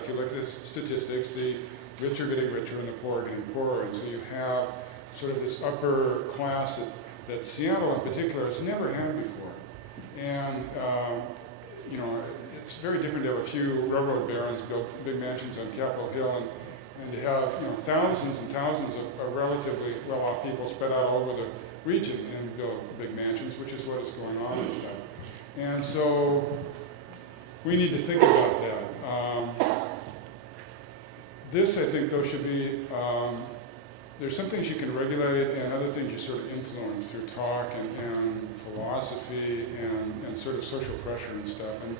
if you look at the statistics, the rich are getting richer and the poor are getting poorer. And so you have sort of this upper class that Seattle in particular has never had before. And, you know, it's very different to have a few railroad barons build big mansions on Capitol Hill and to have, you know, thousands and thousands of relatively well-off people spread out all over the region and build big mansions, which is what is going on and stuff. And so we need to think about that. This, I think, though, should be, there's some things you can regulate and other things you sort of influence through talk and philosophy and sort of social pressure and stuff. And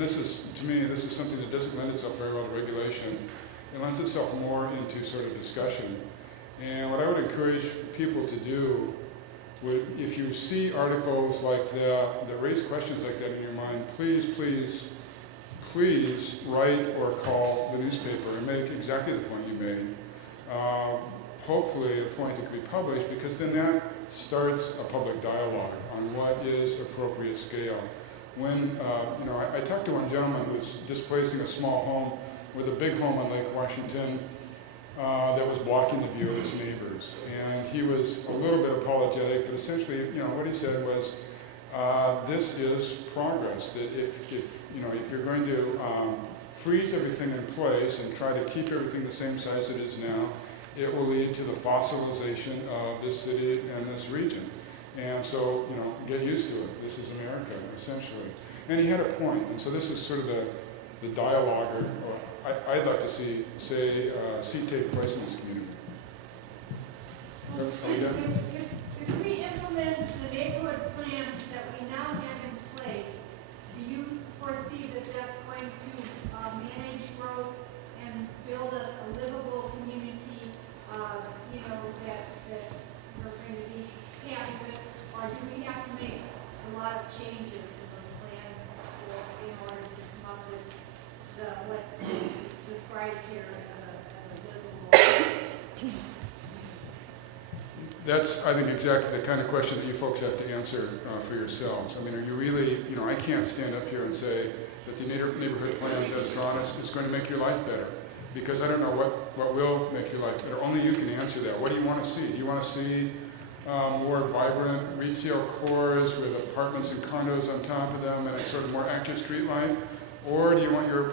this is, to me, this is something that doesn't lend itself very well to regulation. It lends itself more into sort of discussion. And what I would encourage people to do would, if you see articles like that raise questions like that in your mind, please write or call the newspaper and make exactly the point you made. Hopefully a point that could be published, because then that starts a public dialogue on what is appropriate scale. When, you know, I talked to one gentleman who was displacing a small home with a big home on Lake Washington that was blocking the view of his neighbors. And he was a little bit apologetic, but essentially, you know, what he said was, this is progress. That if you know, if you're going to freeze everything in place and try to keep everything the same size it is now, it will lead to the fossilization of this city and this region. And so, you know, get used to it. This is America, essentially. And he had a point. And so this is sort of the dialogue, or I'd like to see, say, seat take place in this community. If we implement the neighborhood plans that we now have in place, do you foresee that that's going to manage growth and build a livable community, you know, that we're going to be happy with? Or do we have to make a lot of changes in those plans in order to come up with what is described here as a livable? That's, I think, exactly the kind of question that you folks have to answer for yourselves. I mean, are you really, you know, I can't stand up here and say that the neighborhood plans as drawn is going to make your life better, because I don't know what will make your life better. Only you can answer that. What do you want to see? Do you want to see more vibrant retail cores with apartments and condos on top of them and a sort of more active street life? Or do you want your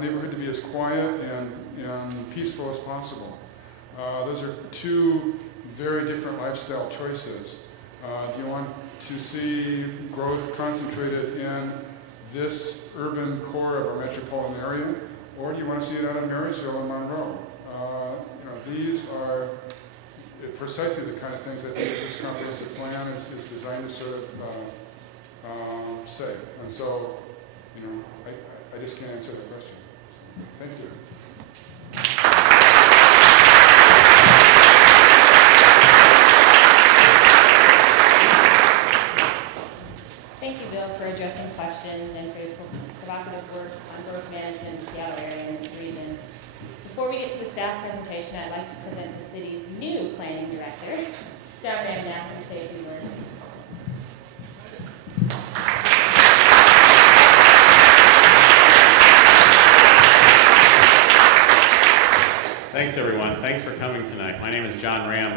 neighborhood to be as quiet and peaceful as possible? Those are two very different lifestyle choices. Do you want to see growth concentrated in this urban core of our metropolitan area? Or do you want to see it out in Marysville and Monroe? You know, these are precisely the kind of things I think this comprehensive plan is designed to sort of say. And so, you know, I just can't answer that question. Thank you. Thank you, Bill, for addressing questions and for your provocative work on growth management in the Seattle area and this region. Before we get to the staff presentation, I'd like to present the city's new planning director, John Ram, and ask him to say a few words. Thanks, everyone. Thanks for coming tonight. My name is John Ram.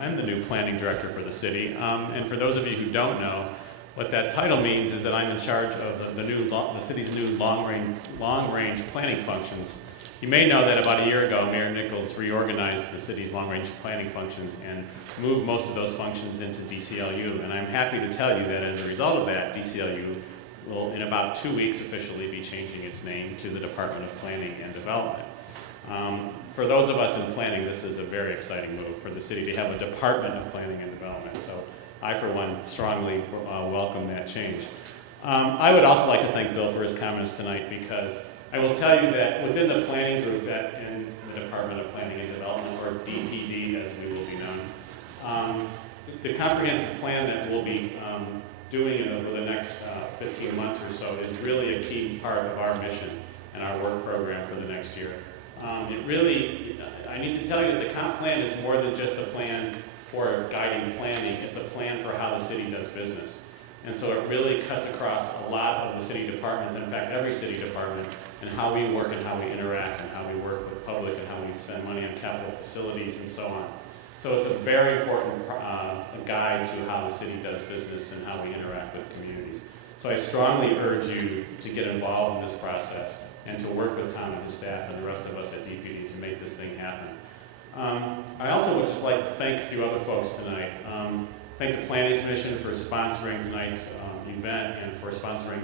I'm the new planning director for the city. And for those of you who don't know, what that title means is that I'm in charge of the city's new long-range planning functions. You may know that about a year ago, Mayor Nichols reorganized the city's long-range planning functions and moved most of those functions into DCLU. And I'm happy to tell you that as a result of that, DCLU will, in about 2 weeks, officially be changing its name to the Department of Planning and Development. For those of us in planning, this is a very exciting move for the city to have a Department of Planning and Development. So I, for one, strongly welcome that change. I would also like to thank Bill for his comments tonight, because I will tell you that within the planning group in the Department of Planning and Development, or DPD as we will be known, the comprehensive plan that we'll be doing over the next 15 months or so is really a key part of our mission and our work program for the next year. I need to tell you that the comp plan is more than just a plan for guiding planning. It's a plan for how the city does business. And so it really cuts across a lot of the city departments, in fact, every city department, and how we work and how we interact and how we work with public and how we spend money on capital facilities and so on. So it's a very important guide to how the city does business and how we interact with communities. So I strongly urge you to get involved in this process and to work with Tom and his staff and the rest of us at DPD to make this thing happen. I also would just like to thank a few other folks tonight. Thank the Planning Commission for sponsoring tonight's event and for sponsoring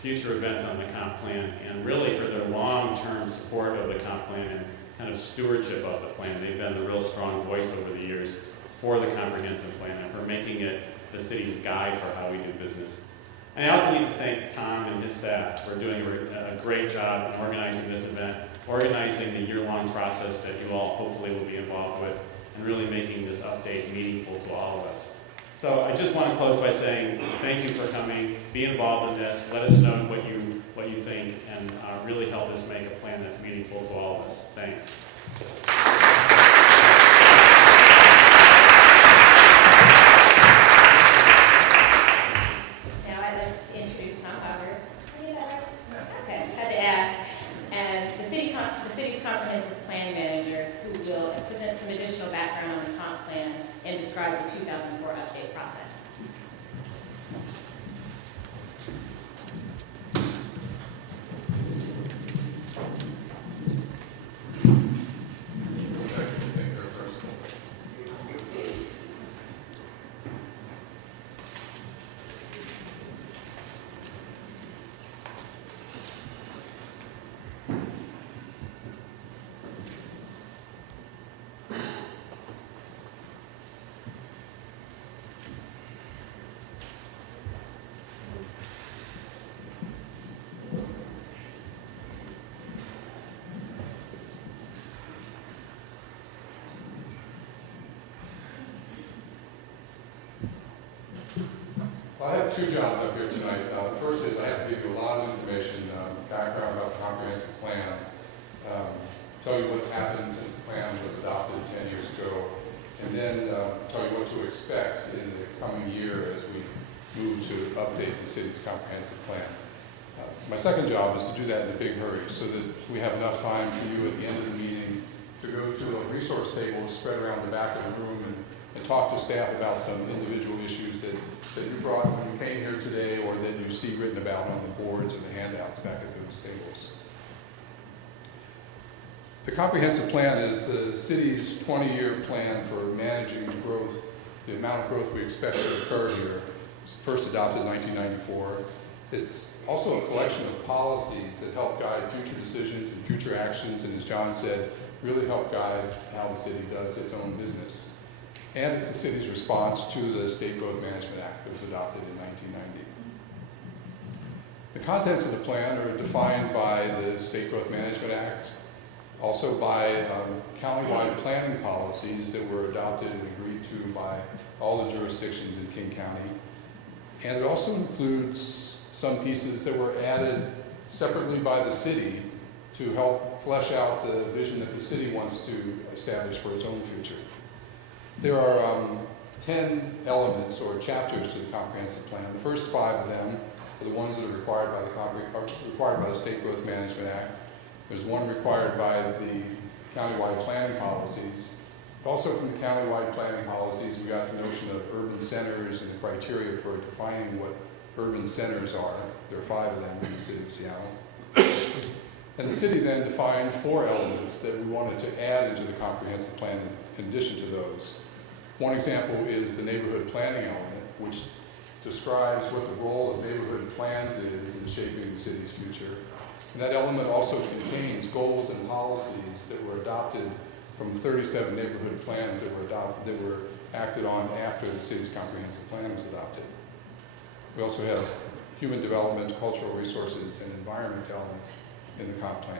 future events on the comp plan, and really for their long-term support of the comp plan and kind of stewardship of the plan. They've been the real strong voice over the years for the comprehensive plan and for making it the city's guide for how we do business. And I also need to thank Tom and his staff for doing a great job in organizing this event, organizing the year-long process that you all hopefully will be involved with, and really making this update meaningful to all of us. So I just want to close by saying thank you for coming, be involved in this, let us know what you think, and really help us make a plan that's meaningful to all of us. Thanks. Now I'd like to introduce Tom Howard. Okay, had to ask. And the city's comprehensive plan manager, who will present some additional background on the comp plan and describe the 2004 update process. I have two jobs up here tonight. The first is I have to give you a lot of information, background about the comprehensive plan, tell you what's happened since the plan was adopted 10 years ago, and then tell you what to expect in the coming year as we move to update the city's comprehensive plan. My second job is to do that in a big hurry so that we have enough time for you at the end of the meeting to go to a resource table spread around the back of the room and talk to staff about some individual issues that you brought when you came here today, or that you see written about on the boards and the handouts back at those tables. The comprehensive plan is the city's 20-year plan for managing growth, the amount of growth we expect to occur here. It was first adopted in 1994. It's also a collection of policies that help guide future decisions and future actions, and as John said, really help guide how the city does its own business. And it's the city's response to the State Growth Management Act that was adopted in 1990. The contents of the plan are defined by the State Growth Management Act, also by county-wide planning policies that were adopted and agreed to by all the jurisdictions in King County. And it also includes some pieces that were added separately by the city to help flesh out the vision that the city wants to establish for its own future. There are 10 elements or chapters to the comprehensive plan. The first 5 of them are the ones that are required by the State Growth Management Act. There's one required by the countywide planning policies. Also from the countywide planning policies, we got the notion of urban centers and the criteria for defining what urban centers are. There are 5 of them in the city of Seattle. And the city then defined 4 elements that we wanted to add into the comprehensive plan in addition to those. One example is the neighborhood planning element, which describes what the role of neighborhood plans is in shaping the city's future. And that element also contains goals and policies that were adopted from 37 neighborhood plans that were acted on after the city's comprehensive plan was adopted. We also have human development, cultural resources, and environment element in the comp plan.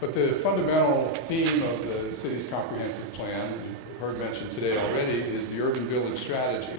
But the fundamental theme of the city's comprehensive plan, you've heard mentioned today already, is the urban village strategy.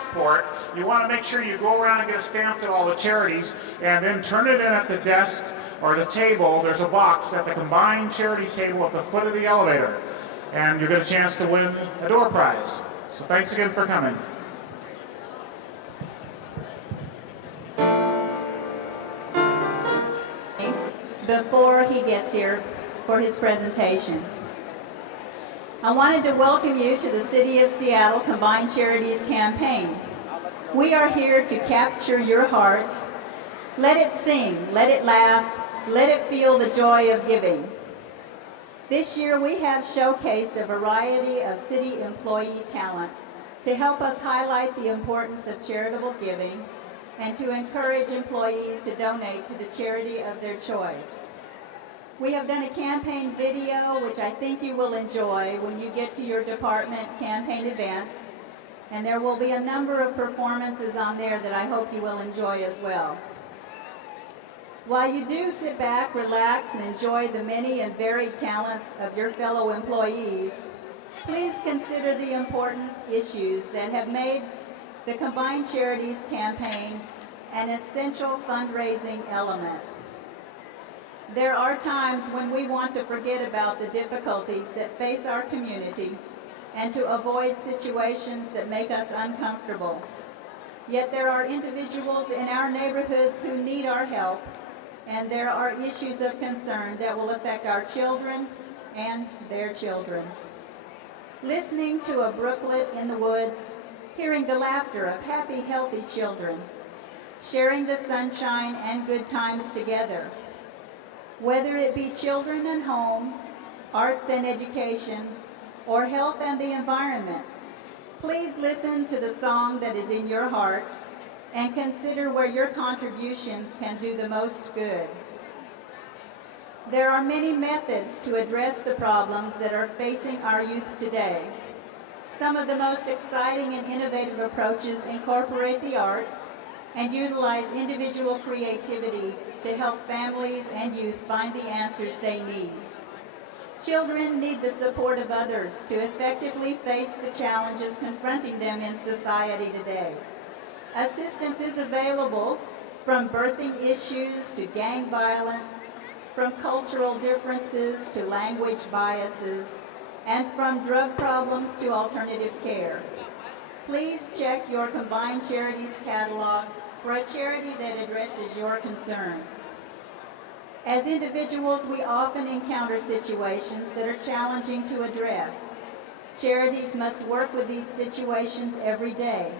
passport, you want to make sure you go around and get a stamp to all the charities, and then turn it in at the desk or the table. There's a box at the combined charities table at the foot of the elevator, and you get a chance to win a door prize. So thanks again for coming. Before he gets here for his presentation, I wanted to welcome you to the City of Seattle Combined Charities campaign. We are here to capture your heart. Let it sing, let it laugh, let it feel the joy of giving. This year we have showcased a variety of city employee talent to help us highlight the importance of charitable giving and to encourage employees to donate to the charity of their choice. We have done a campaign video, which I think you will enjoy when you get to your department campaign events, and there will be a number of performances on there that I hope you will enjoy as well. While you do sit back, relax, and enjoy the many and varied talents of your fellow employees, please consider the important issues that have made the Combined Charities campaign an essential fundraising element. There are times when we want to forget about the difficulties that face our community and to avoid situations that make us uncomfortable. Yet there are individuals in our neighborhoods who need our help, and there are issues of concern that will affect our children and their children. Listening to a brooklet in the woods, hearing the laughter of happy, healthy children, sharing the sunshine and good times together. Whether it be children and home, arts and education, or health and the environment, please listen to the song that is in your heart and consider where your contributions can do the most good. There are many methods to address the problems that are facing our youth today. Some of the most exciting and innovative approaches incorporate the arts and utilize individual creativity to help families and youth find the answers they need. Children need the support of others to effectively face the challenges confronting them in society today. Assistance is available from birthing issues to gang violence, from cultural differences to language biases, and from drug problems to alternative care. Please check your Combined Charities catalog for a charity that addresses your concerns. As individuals, we often encounter situations that are challenging to address. Charities must work with these situations every day.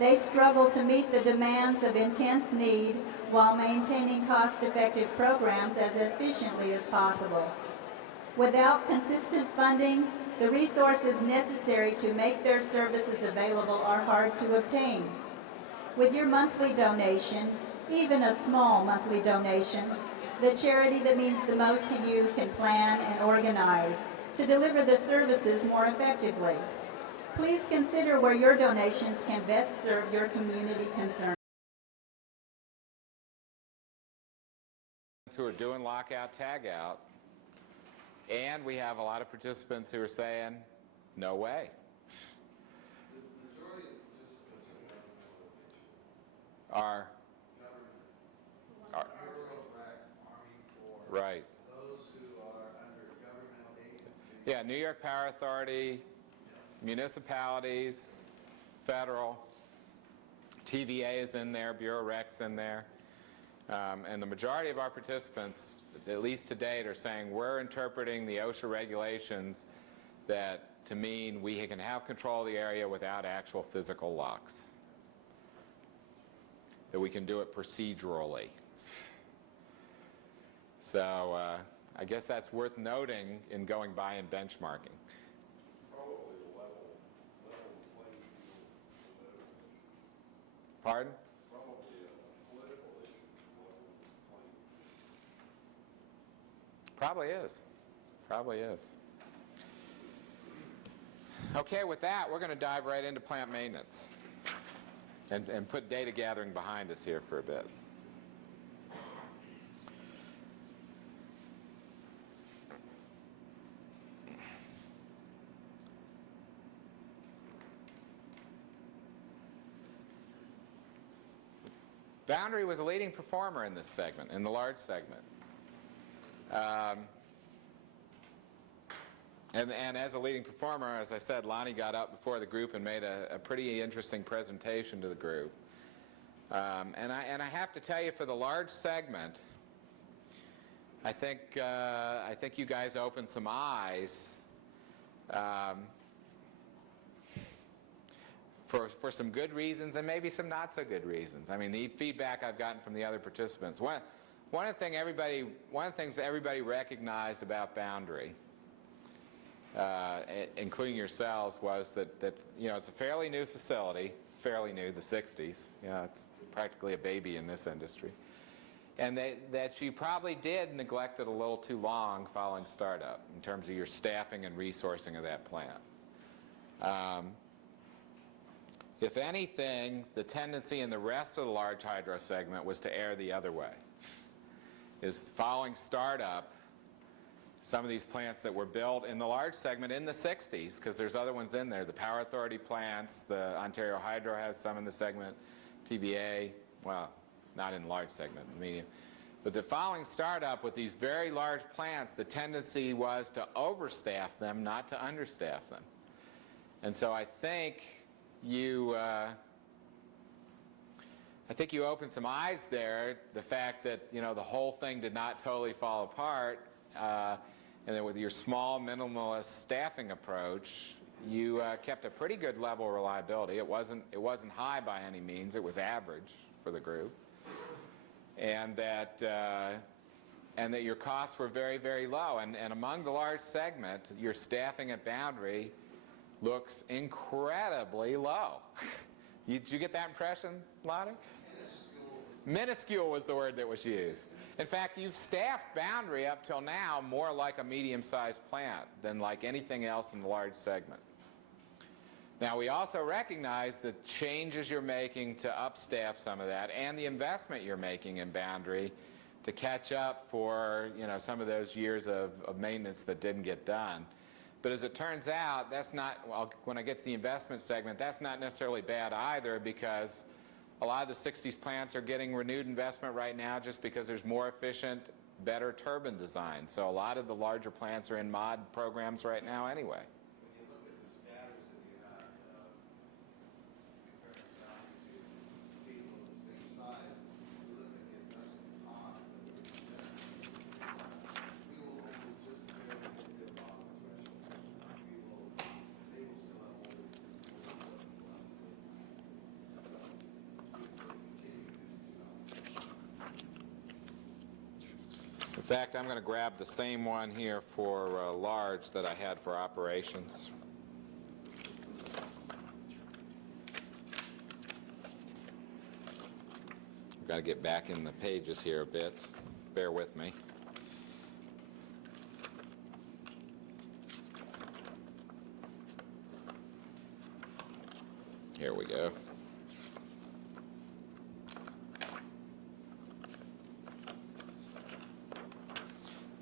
They struggle to meet the demands of intense need while maintaining cost-effective programs as efficiently as possible. Without consistent funding, the resources necessary to make their services available are hard to obtain. With your monthly donation, even a small monthly donation, the charity that means the most to you can plan and organize to deliver the services more effectively. Please consider where your donations can best serve your community concerns. Who are doing lockout, tagout, and we have a lot of participants who are saying, no way. The majority of participants Are Army Corps. right. Those who are under governmental agencies. Yeah, New York Power Authority, municipalities, federal, TVA is in there, Bureau Rec's in there. And the majority of our participants, at least to date, are saying we're interpreting the OSHA regulations that to mean we can have control of the area without actual physical locks. That we can do it procedurally. So I guess that's worth noting in going by and benchmarking. Pardon? Probably is. Probably is. Okay, with that, we're going to dive right into plant maintenance and put data gathering behind us here for a bit. Boundary was a leading performer in this segment, in the large segment. And as a leading performer, as I said, Lonnie got up before the group and made a pretty interesting presentation to the group. And I have to tell you, for the large segment, I think you guys opened some eyes for some good reasons and maybe some not so good reasons. I mean, the feedback I've gotten from the other participants. One of the things everybody recognized about Boundary, including yourselves, was that it's a fairly new facility, fairly new, the 60s. It's practically a baby in this industry. And that you probably did neglect it a little too long following startup in terms of your staffing and resourcing of that plant. If anything, the tendency in the rest of the large hydro segment was to err the other way. Is following startup, some of these plants that were built in the large segment in the 60s, because there's other ones in there, the Power Authority plants, the Ontario Hydro has some in the segment, TVA, well, not in the large segment, the medium. But the following startup with these very large plants, the tendency was to overstaff them, not to understaff them. And so I think you opened some eyes there, the fact that the whole thing did not totally fall apart, and then with your small minimalist staffing approach, you kept a pretty good level of reliability. It wasn't high by any means, it was average for the group. And that your costs were very, very low. And among the large segment, your staffing at Boundary looks incredibly low. Did you get that impression, Lonnie? Minuscule was the word that was used. In fact, you've staffed Boundary up till now more like a medium-sized plant than like anything else in the large segment. Now, we also recognize the changes you're making to upstaff some of that and the investment you're making in Boundary to catch up for some of those years of maintenance that didn't get done. But as it turns out, that's not, well, when I get to the investment segment, that's not necessarily bad either, because a lot of the 60s plants are getting renewed investment right now just because there's more efficient, better turbine design. So a lot of the larger plants are in mod programs right now anyway. When you look at the scatters that you have, compared to people of the same size, you look at the investment cost that we will only just barely hit the bottom threshold. They will still have more than In fact, I'm going to grab the same one here for large that I had for operations. I've got to get back in the pages here a bit. Bear with me. Here we go.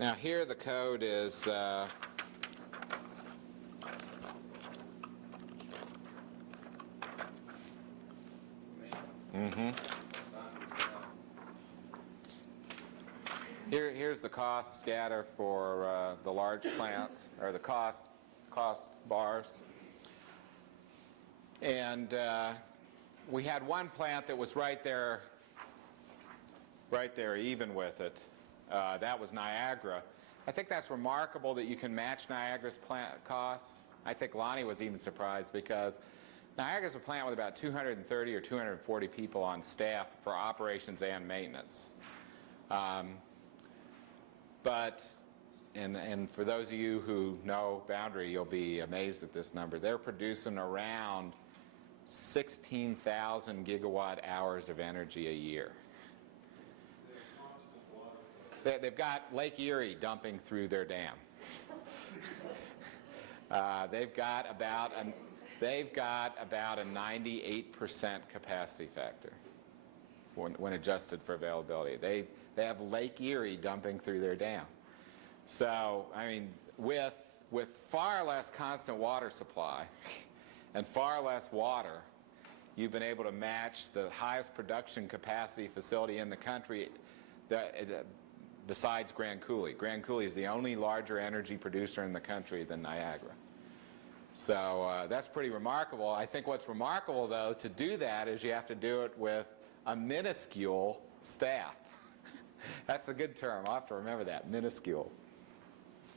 Now here the code is here's the cost scatter for the large plants, or the cost bars. And we had one plant that was right there even with it. That was Niagara. I think that's remarkable that you can match Niagara's plant costs. I think Lonnie was even surprised because Niagara's a plant with about 230 or 240 people on staff for operations and maintenance. But for those of you who know Boundary, you'll be amazed at this number. They're producing around 16,000 gigawatt hours of energy a year. They've got Lake Erie dumping through their dam. They've got about a 98% capacity factor when adjusted for availability. They have Lake Erie dumping through their dam. So, I mean, with far less constant water supply and far less water, you've been able to match the highest production capacity facility in the country besides Grand Coulee. Grand Coulee is the only larger energy producer in the country than Niagara. So that's pretty remarkable. I think what's remarkable, though, to do that is you have to do it with a minuscule staff. That's a good term. I'll have to remember that, minuscule.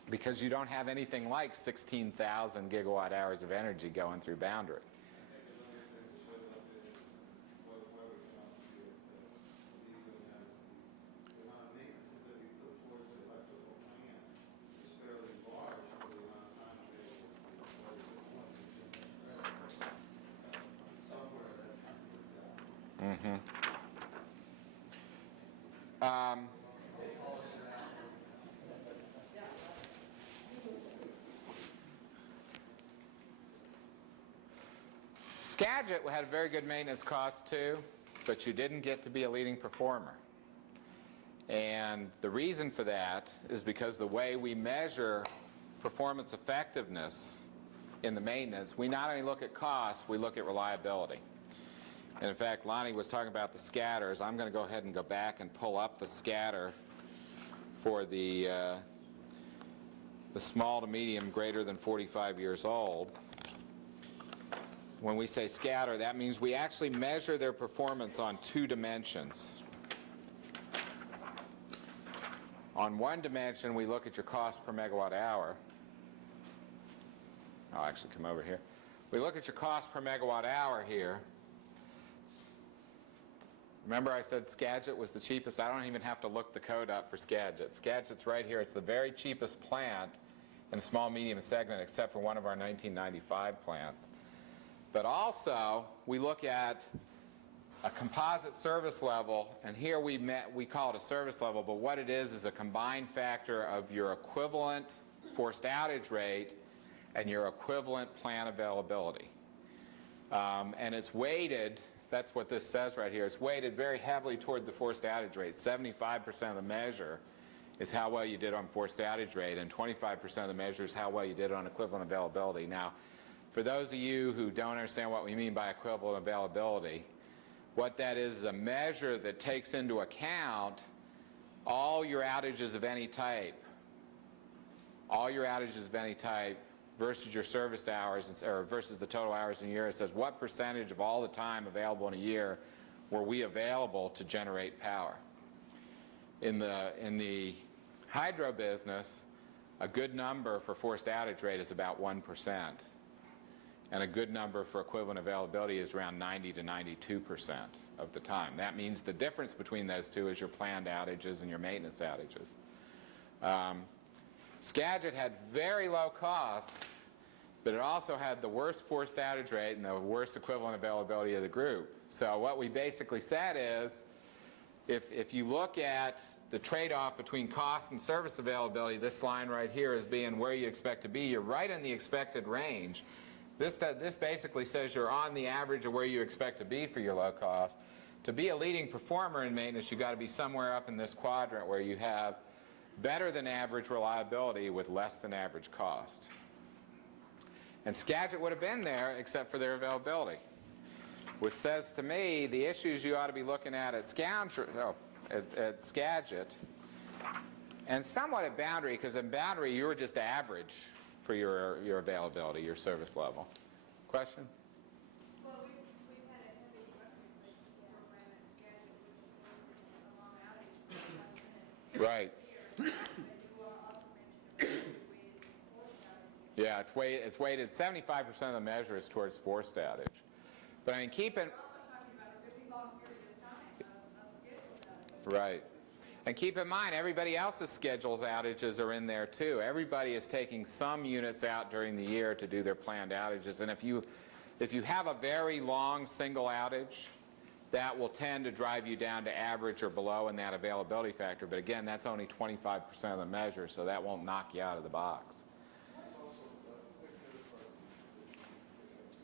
Because you don't have anything like 16,000 gigawatt hours of energy going through Boundary. Skagit had a very good maintenance cost too, but you didn't get to be a leading performer. And the reason for that is because the way we measure performance effectiveness in the maintenance, we not only look at cost, we look at reliability. And in fact, Lonnie was talking about the scatters. I'm going to go ahead and go back and pull up the scatter for the small to medium greater than 45 years old. When we say scatter, that means we actually measure their performance on two dimensions. On one dimension, we look at your cost per megawatt hour. I'll actually come over here. We look at your cost per megawatt hour here. Remember I said Skagit was the cheapest? I don't even have to look the code up for Skagit. Skagit's right here. It's the very cheapest plant in the small medium segment except for one of our 1995 plants. But also, we look at a composite service level, and here we call it a service level, but what it is a combined factor of your equivalent forced outage rate and your equivalent plant availability. And it's weighted, that's what this says right here, it's weighted very heavily toward the forced outage rate. 75% of the measure is how well you did on forced outage rate, and 25% of the measure is how well you did on equivalent availability. Now, for those of you who don't understand what we mean by equivalent availability, what that is a measure that takes into account all your outages of any type, versus your serviced hours, or versus the total hours in a year. It says what percentage of all the time available in a year were we available to generate power. In the hydro business, a good number for forced outage rate is about 1%. And a good number for equivalent availability is around 90 to 92% of the time. That means the difference between those two is your planned outages and your maintenance outages. Skagit had very low costs, but it also had the worst forced outage rate and the worst equivalent availability of the group. So what we basically said is, if you look at the trade-off between cost and service availability, this line right here is being where you expect to be. You're right in the expected range. This basically says you're on the average of where you expect to be for your low cost. To be a leading performer in maintenance, you've got to be somewhere up in this quadrant where you have better than average reliability with less than average cost. And Skagit would have been there except for their availability, which says to me the issues you ought to be looking at Skagit and somewhat at Boundary, because in Boundary you were just average for your availability, your service level. Question? Well, we've had a heavy replacement program at Skagit, which is a long outage. Right. And you also mentioned a weighted forced outage. Yeah, it's weighted 75% of the measure is towards forced outage. But I mean, keep in... We're also talking about a really long period of time of scheduled outage. Right. And keep in mind, everybody else's schedules outages are in there too. Everybody is taking some units out during the year to do their planned outages. And if you have a very long single outage, that will tend to drive you down to average or below in that availability factor. But again, that's only 25% of the measure, so that won't knock you out of the box. That's also the picture for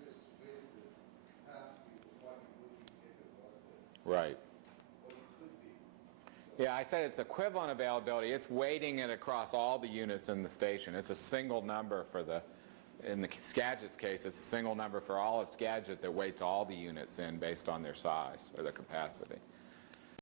this weighted capacity of what it would be if it was Right. what it could be. Yeah, I said it's equivalent availability. It's weighting it across all the units in the station. It's a single number for the in the Skagit's case, it's a single number for all of Skagit that weights all the units in based on their size or their capacity.